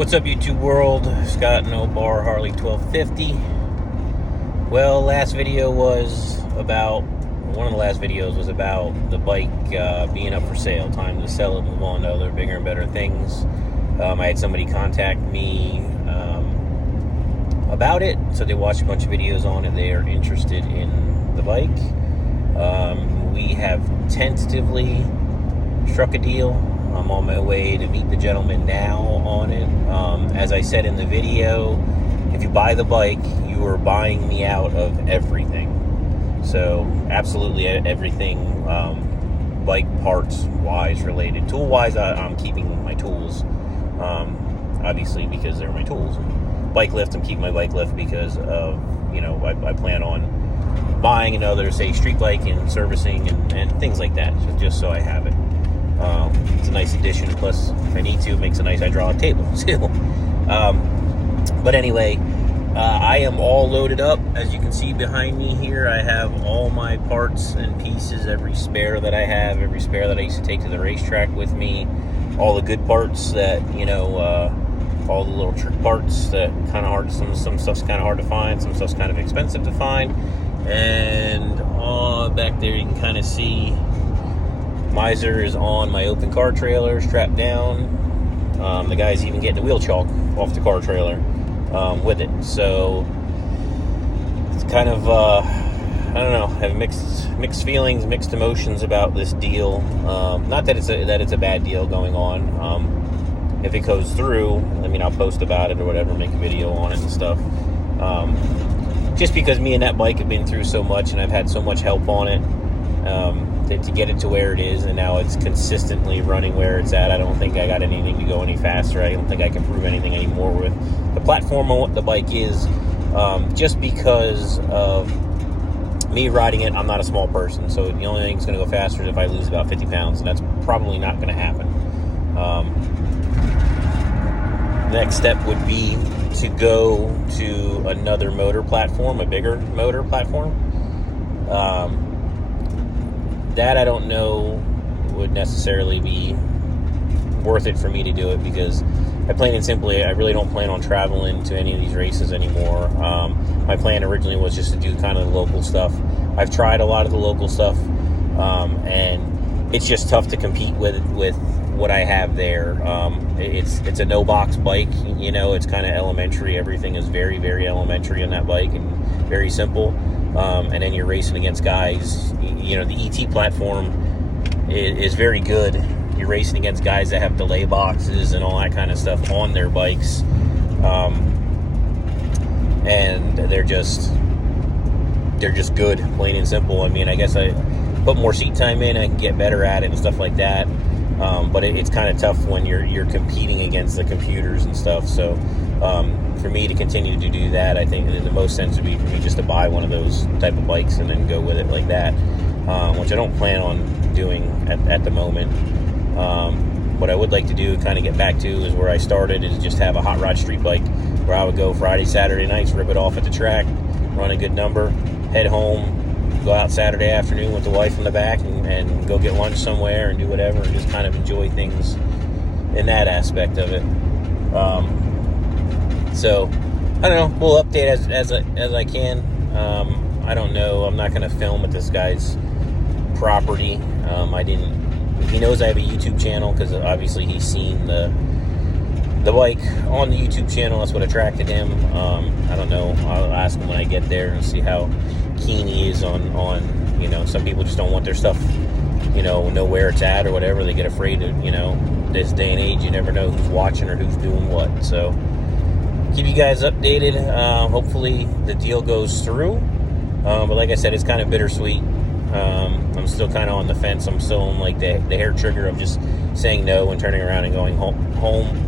What's up, YouTube world? Scott No Bar Harley 1250. Well, last video was about, one of the last videos was about the bike being up for sale. Time to sell it, move on to other bigger and better things. I had somebody contact me about it, so they watched a bunch of videos on it. They are interested in the bike. We have tentatively struck a deal. I'm on my way to meet the gentleman now on it. As I said in the video, if you buy the bike, you are buying me out of everything. So absolutely everything, bike parts wise related. Tool wise, I'm keeping my tools, obviously, because they're my tools. Bike lift, I'm keeping my bike lift because of, I plan on buying another, say, street bike and servicing and things like that, just so I have it. It's a nice addition. Plus, if I need to, it makes a nice hydraulic table too. But anyway, I am all loaded up. As you can see behind me here, I have all my parts and pieces, every spare that I have, every spare that I used to take to the racetrack with me, all the good parts that, all the little trick parts that kind of hard, some stuff's kind of hard to find, some stuff's kind of expensive to find. And back there you can kind of see Miser is on my open car trailer, strapped down. The guy's even getting the wheel chalk off the car trailer with it. So it's kind of, I don't know, have mixed feelings, mixed emotions about this deal. Not that it's a bad deal going on. If it goes through, I'll post about it or whatever, make a video on it and stuff. Just because me and that bike have been through so much, and I've had so much help on it. To get it to where it is, and now it's consistently running where it's at. I don't think I got anything to go any faster. I don't think I can prove anything anymore with the platform on what the bike is. Just because of me riding it, I'm not a small person, so the only thing that's going to go faster is if I lose about 50 pounds, and that's probably not going to happen. The next step would be to go to another motor platform, a bigger motor platform. That I don't know would necessarily be worth it for me to do it, because I plain and simply, I really don't plan on traveling to any of these races anymore. My plan originally was just to do kind of the local stuff. I've tried a lot of the local stuff, and it's just tough to compete with what I have there. It's a no-box bike, it's kind of elementary. Everything is very, very elementary on that bike and very simple. And then you're racing against guys, the ET platform is very good. You're racing against guys that have delay boxes and all that kind of stuff on their bikes. And they're just good, plain and simple. I guess I put more seat time in, I can get better at it and stuff like that. But it's kind of tough when you're competing against the computers and stuff. So, for me to continue to do that, I think the most sense would be for me just to buy one of those type of bikes and then go with it like that, which I don't plan on doing at the moment. What I would like to do, kind of get back to, is where I started, is just have a hot rod street bike where I would go Friday, Saturday nights, rip it off at the track, run a good number, head home, go out Saturday afternoon with the wife in the back and go get lunch somewhere and do whatever, and just kind of enjoy things in that aspect of it. So, I don't know, we'll update as I can. I don't know, I'm not going to film at this guy's property. He knows I have a YouTube channel, because obviously he's seen the bike on the YouTube channel. That's what attracted him. I don't know, I'll ask him when I get there and see how keen he is on some people just don't want their stuff, know where it's at or whatever. They get afraid of, this day and age, you never know who's watching or who's doing what. So, keep you guys updated. Hopefully the deal goes through. But like I said, it's kind of bittersweet. I'm still kind of on the fence. I'm still on the hair trigger of just saying no and turning around and going home.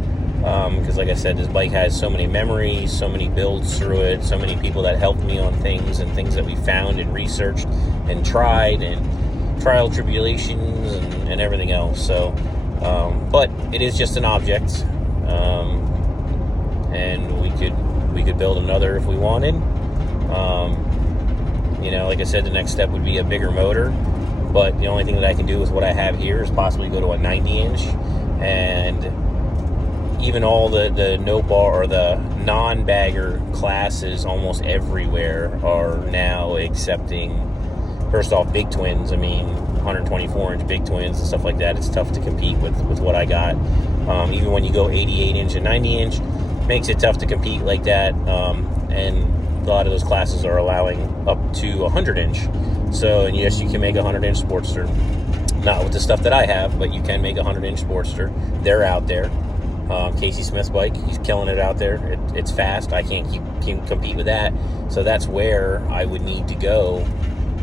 Because like I said, this bike has so many memories, so many builds through it, so many people that helped me on things and things that we found and researched and tried, and trial tribulations and everything else. So, but it is just an object. And we could build another if we wanted. Like I said, the next step would be a bigger motor, but the only thing that I can do with what I have here is possibly go to a 90-inch, and even all the no bar or the non-bagger classes almost everywhere are now accepting, first off, big twins. I mean, 124-inch big twins and stuff like that. It's tough to compete with what I got. Even when you go 88-inch and 90-inch, makes it tough to compete like that. And a lot of those classes are allowing up to 100-inch. So, and yes, you can make a 100-inch Sportster. Not with the stuff that I have, but you can make a 100-inch Sportster. They're out there. Casey Smith's bike, he's killing it out there. It's fast. I can't compete with that. So that's where I would need to go,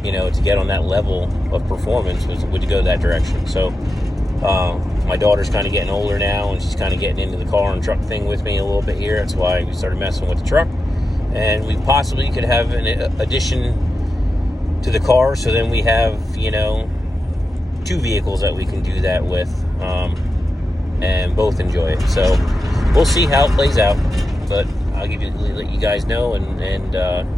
to get on that level of performance, would to go that direction. So my daughter's kind of getting older now, and she's kind of getting into the car and truck thing with me a little bit here. That's why we started messing with the truck. And we possibly could have an addition to the car, so then we have, 2 vehicles that we can do that with. And both enjoy it. So we'll see how it plays out, but I'll let you guys know and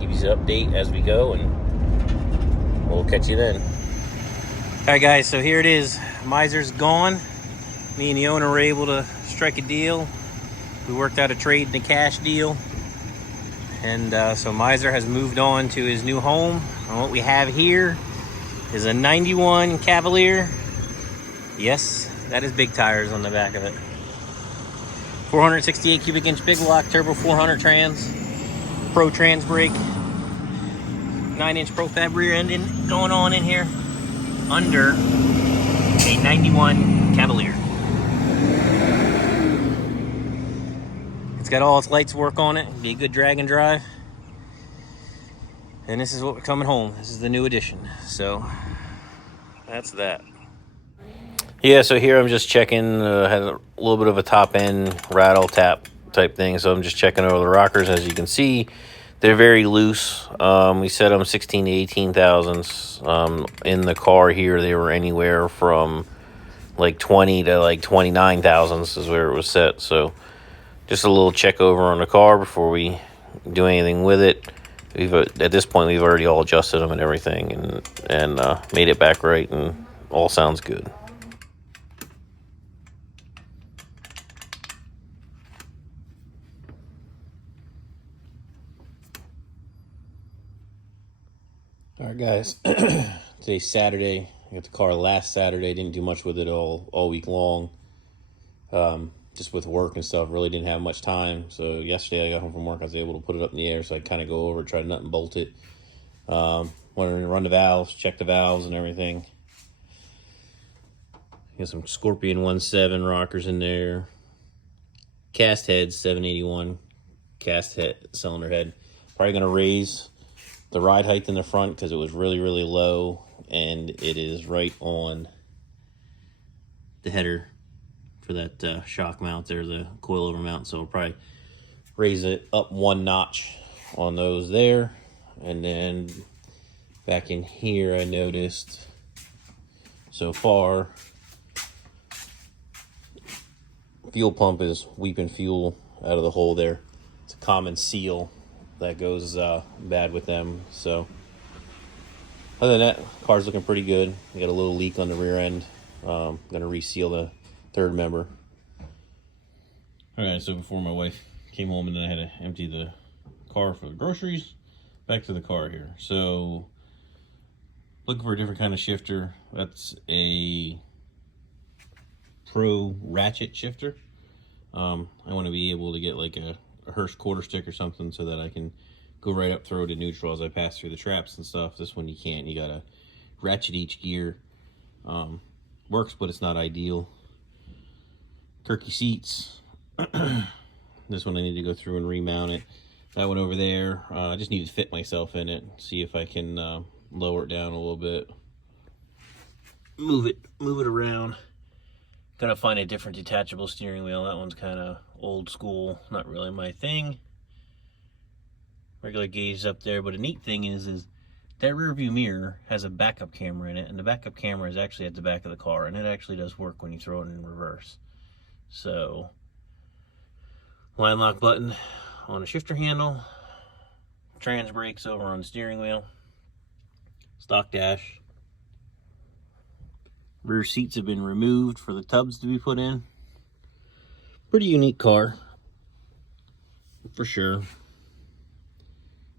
give you an update as we go, and we'll catch you then. All right, guys, so here it is. Miser's gone. Me and the owner were able to strike a deal. We worked out a trade and a cash deal, and so Miser has moved on to his new home. And what we have here is a 91 Cavalier. Yes, that is big tires on the back of it. 468 cubic inch big block, turbo 400 trans, pro trans brake, 9-inch profab rear ending going on in here under a 91 Cavalier. It's got all its lights work on it, be a good drag and drive. And this is what we're coming home. This is the new addition. So that's that. Yeah, so here I'm just checking, had a little bit of a top end rattle tap type thing, so I'm just checking over the rockers. As you can see, they're very loose. We set them 16 to 18 thousandths. In the car here, they were anywhere from like 20 to like 29 thousandths is where it was set. So just a little check over on the car before we do anything with it. At this point, we've already all adjusted them and everything, and made it back right, and all sounds good. All right, guys, today's Saturday. I got the car last Saturday. Didn't do much with it all week long. Just with work and stuff, really didn't have much time. So yesterday I got home from work. I was able to put it up in the air, so I kind of go over, try to nut and bolt it. Wanted to run the valves, check the valves and everything. Got some Scorpion 1.7 rockers in there. Cast head, 781 cast head, cylinder head. Probably going to raise the ride height in the front because it was really, really low, and it is right on the header for that shock mount there, the coilover mount. So we'll probably raise it up 1 notch on those there. And then back in here, I noticed so far fuel pump is weeping fuel out of the hole there. It's a common seal that goes bad with them. So other than that, car's looking pretty good. We got a little leak on the rear end. Gonna reseal the third member. All right, so before my wife came home, and then I had to empty the car for the groceries, back to the car here. So looking for a different kind of shifter. That's a Pro ratchet shifter. I want to be able to get like a Hirsch quarter stick or something so that I can go right up, throw it in neutral as I pass through the traps and stuff. This one you can't. You gotta ratchet each gear. Works, but it's not ideal. Kirky seats. This one I need to go through and remount it. That one over there, I just need to fit myself in it. See if I can lower it down a little bit. Move it around. Gotta find a different detachable steering wheel. That one's kind of old school, not really my thing. Regular gauge up there, but a neat thing is that rear view mirror has a backup camera in it, and the backup camera is actually at the back of the car, and it actually does work when you throw it in reverse. So, line lock button on the shifter handle, trans brakes over on the steering wheel, stock dash. Rear seats have been removed for the tubs to be put in. Pretty unique car, for sure.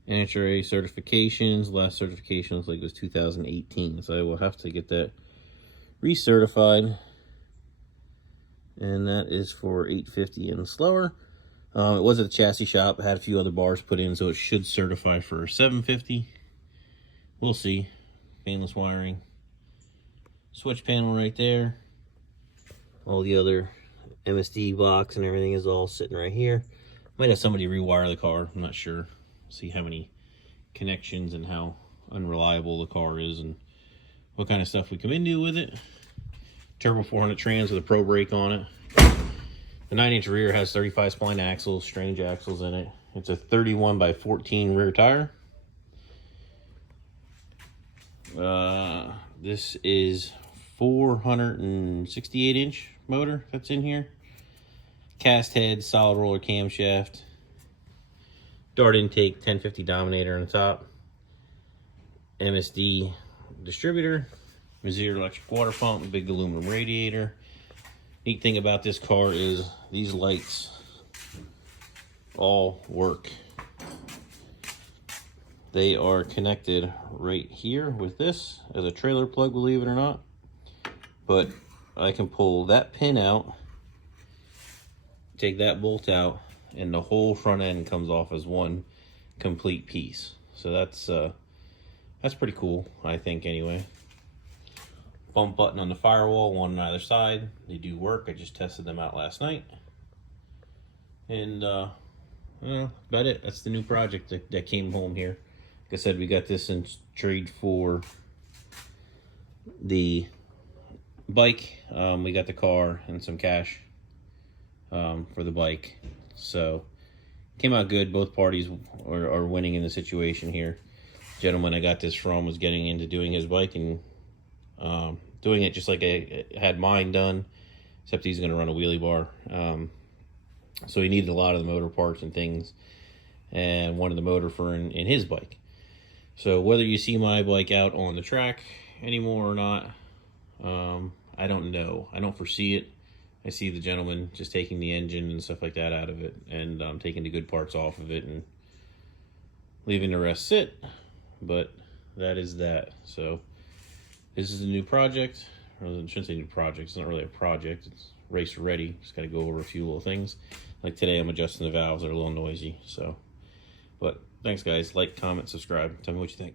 NHRA certifications. Last certification looks like it was 2018, so I will have to get that recertified. And that is for 850 and slower. It was at the chassis shop. It had a few other bars put in, so it should certify for 750. We'll see. Painless wiring. Switch panel right there. All the other MSD box and everything is all sitting right here. Might have somebody rewire the car. I'm not sure. See how many connections and how unreliable the car is and what kind of stuff we come into with it. Turbo 400 trans with a Pro brake on it. The 9-inch rear has 35 spline axles, strange axles in it. It's a 31 by 14 rear tire. This is 468 inch motor that's in here. Cast head, solid roller camshaft. Dart intake, 1050 Dominator on the top. MSD distributor. Vizier electric water pump, big aluminum radiator. Neat thing about this car is these lights all work. They are connected right here with this as a trailer plug, believe it or not. But I can pull that pin out, take that bolt out, and the whole front end comes off as one complete piece. So that's pretty cool, I think, anyway. Bump button on the firewall, one on either side. They do work. I just tested them out last night. And well, about it. That's the new project that came home here. Like I said, we got this in trade for the bike. We got the car and some cash for the bike. So came out good. Both parties are winning in the situation here. The gentleman I got this from was getting into doing his bike and doing it just like I had mine done, except he's going to run a wheelie bar. So he needed a lot of the motor parts and things, and wanted the motor for in his bike. So whether you see my bike out on the track anymore or not, I don't know. I don't foresee it. I see the gentleman just taking the engine and stuff like that out of it, and taking the good parts off of it and leaving the rest sit. But that is that. So this is a new project. Or I shouldn't say new project. It's not really a project. It's race ready. Just got to go over a few little things. Like today, I'm adjusting the valves. They're a little noisy. So, but thanks, guys. Like, comment, subscribe. Tell me what you think.